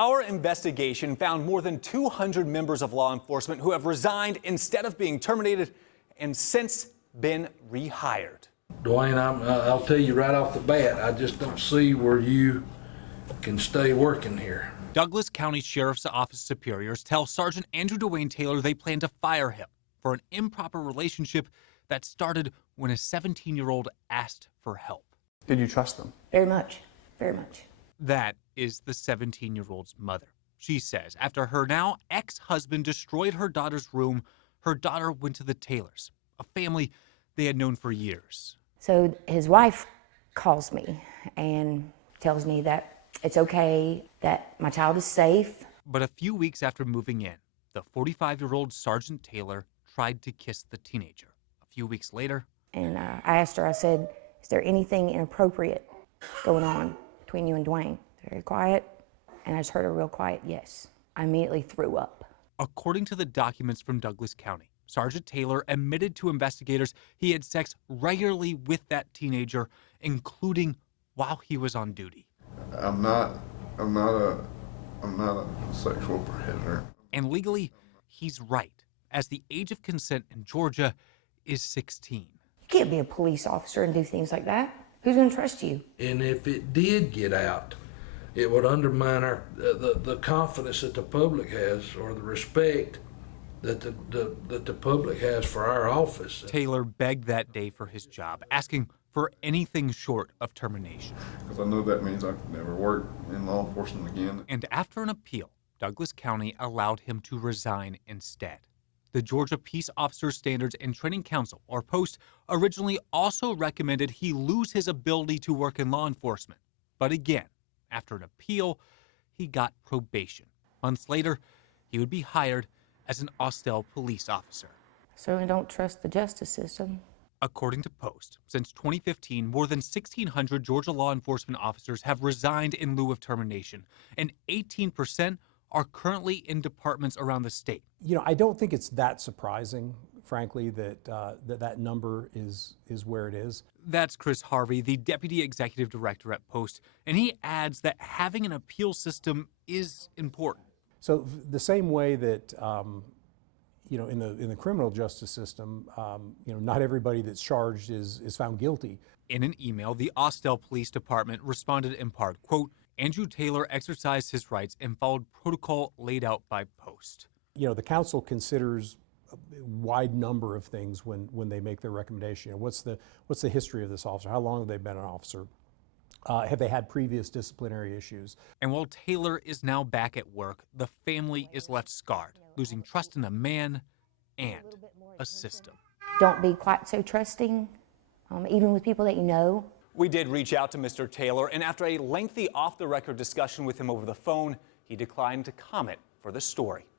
Our investigation found more than 200 members of law enforcement who have resigned instead of being terminated and since been rehired. Dwayne, I'll tell you right off the bat, I just don't see where you can stay working here. Douglas County Sheriff's Office superiors tell Sergeant Andrew Dwayne Taylor they plan to fire him for an improper relationship that started when a 17-year-old asked for help. Did you trust them? Very much, very much. That is the 17-year-old's mother. She says after her now ex-husband destroyed her daughter's room, her daughter went to the Taylors, a family they had known for years. So his wife calls me and tells me that it's okay, that my child is safe. But a few weeks after moving in, the 45-year-old Sergeant Taylor tried to kiss the teenager. A few weeks later, And I asked her, I said, is there anything inappropriate going on between you and Dwayne? Very quiet, and I just heard a real quiet yes. I immediately threw up. according to the documents from Douglas County, Sergeant Taylor admitted to investigators he had sex regularly with that teenager, including while he was on duty. I'm not a sexual predator. And legally, he's right, as the age of consent in Georgia is 16. You can't be a police officer and do things like that. Who's going to trust you? And if it did get out, it would undermine the confidence that the public has, or the respect that the public has for our office. Taylor begged that day for his job, asking for anything short of termination. Because I know that means I could never work in law enforcement again. And after an appeal, Douglas County allowed him to resign instead. The Georgia Peace Officers Standards and Training Council, or POST, originally also recommended he lose his ability to work in law enforcement. But again, after an appeal, he got probation. Months later, he would be hired as an Austell police officer. So I don't trust the justice system. According to POST, since 2015, more than 1,600 Georgia law enforcement officers have resigned in lieu of termination, and 18% are currently in departments around the state. You know, I don't think it's that surprising, frankly, that that number is where it is. That's Chris Harvey, the deputy executive director at POST, and he adds that having an appeal system is important. So the same way that you know, in the criminal justice system, you know, not everybody that's charged is found guilty. In an email, the Austell Police Department responded in part, quote, Andrew Taylor exercised his rights and followed protocol laid out by POST. You know, the council considers a wide number of things when they make their recommendation. What's the history of this officer? How long have they been an officer? Have they had previous disciplinary issues? And while Taylor is now back at work, the family is left scarred, losing trust in a man and a system. Don't be quite so trusting, even with people that you know. We did reach out to Mr. Taylor, and after a lengthy off-the-record discussion with him over the phone, he declined to comment for the story.